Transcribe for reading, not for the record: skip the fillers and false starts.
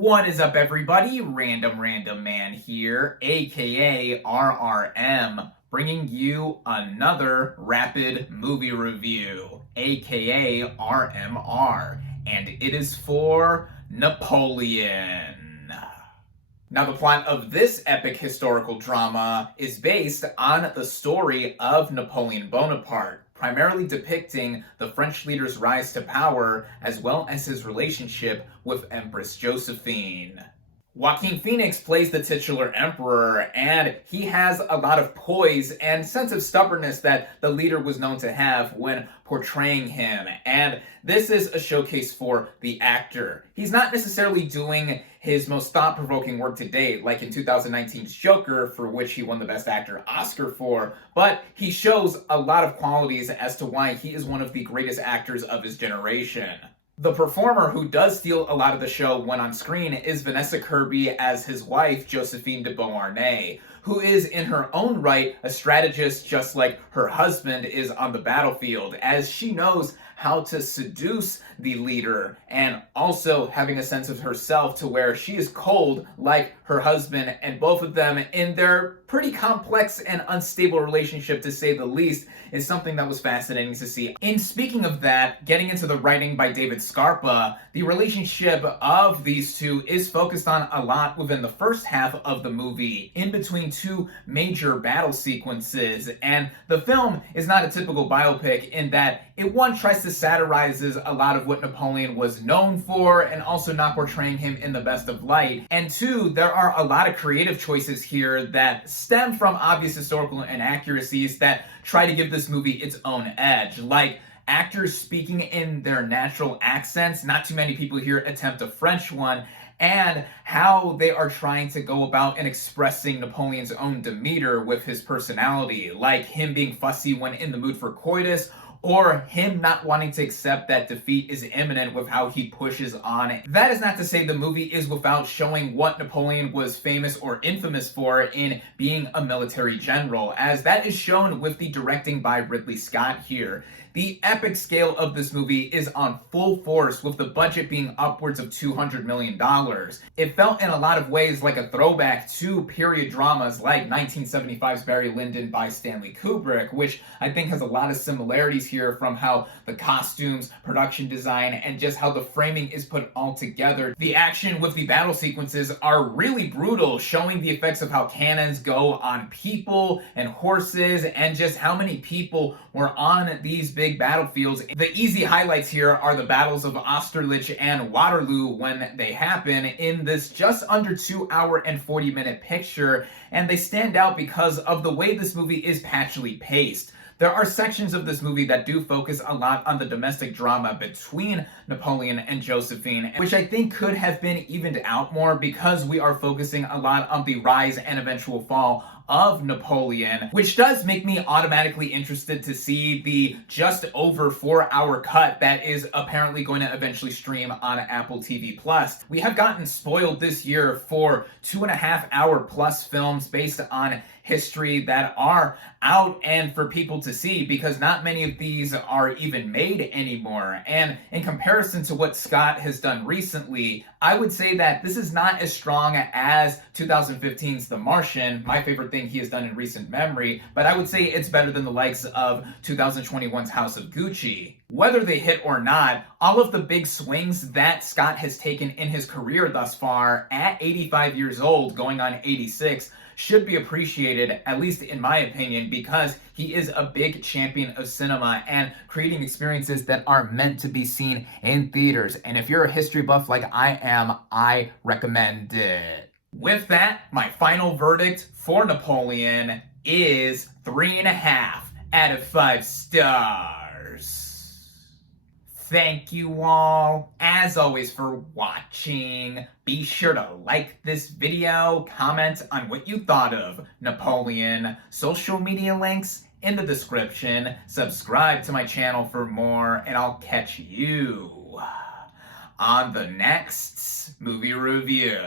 What is up, everybody? Random Random Man here, aka RRM, bringing you another rapid movie review, aka RMR, and it is for Napoleon. Now, the plot of this epic historical drama is based on the story of Napoleon Bonaparte, primarily depicting the French leader's rise to power as well as his relationship with Empress Josephine. Joaquin Phoenix plays the titular emperor, and he has a lot of poise and sense of stubbornness that the leader was known to have when portraying him, and this is a showcase for the actor. He's not necessarily doing his most thought-provoking work to date, like in 2019's Joker, for which he won the Best Actor Oscar for, but he shows a lot of qualities as to why he is one of the greatest actors of his generation. The performer who does steal a lot of the show when on screen is Vanessa Kirby as his wife, Josephine de Beauharnais, who is in her own right a strategist just like her husband is on the battlefield, as she knows how to seduce the leader and also having a sense of herself to where she is cold like her husband, and both of them in their pretty complex and unstable relationship, to say the least, is something that was fascinating to see. In speaking of that, getting into the writing by David Scarpa, the relationship of these two is focused on a lot within the first half of the movie, in between two major battle sequences, and the film is not a typical biopic in that it, one, tries to satirizes a lot of what Napoleon was known for and also not portraying him in the best of light, and two, there are a lot of creative choices here that stem from obvious historical inaccuracies that try to give this movie its own edge, like actors speaking in their natural accents. Not too many people here attempt a French one, and how they are trying to go about and expressing Napoleon's own demeanor with his personality, like him being fussy when in the mood for coitus, or him not wanting to accept that defeat is imminent with how he pushes on it. That is not to say the movie is without showing what Napoleon was famous or infamous for in being a military general, as that is shown with the directing by Ridley Scott here. The epic scale of this movie is on full force, with the budget being upwards of $200 million. It felt in a lot of ways like a throwback to period dramas like 1975's Barry Lyndon by Stanley Kubrick, which I think has a lot of similarities here from how the costumes, production design, and just how the framing is put all together. The action with the battle sequences are really brutal, showing the effects of how cannons go on people and horses, and just how many people were on these big battlefields. The easy highlights here are the battles of Austerlitz and Waterloo when they happen in this just under 2 hour and 40-minute picture, and they stand out because of the way this movie is patchily paced. There are sections of this movie that do focus a lot on the domestic drama between Napoleon and Josephine, which I think could have been evened out more because we are focusing a lot on the rise and eventual fall of Napoleon, which does make me automatically interested to see the just over 4-hour cut that is apparently going to eventually stream on Apple TV+. We have gotten spoiled this year for 2.5-hour plus films based on history that are out and for people to see, because not many of these are even made anymore. And in comparison to what Scott has done recently, I would say that this is not as strong as 2015's The Martian, my favorite thing he has done in recent memory, but I would say it's better than the likes of 2021's House of Gucci. Whether they hit or not, all of the big swings that Scott has taken in his career thus far, at 85 years old, going on 86, should be appreciated, at least in my opinion, because he is a big champion of cinema and creating experiences that are meant to be seen in theaters. And if you're a history buff like I am, I recommend it. With that, my final verdict for Napoleon is 3.5 out of 5 stars. Thank you all, as always, for watching. Be sure to like this video, comment on what you thought of Napoleon, social media links in the description, subscribe to my channel for more, and I'll catch you on the next movie review.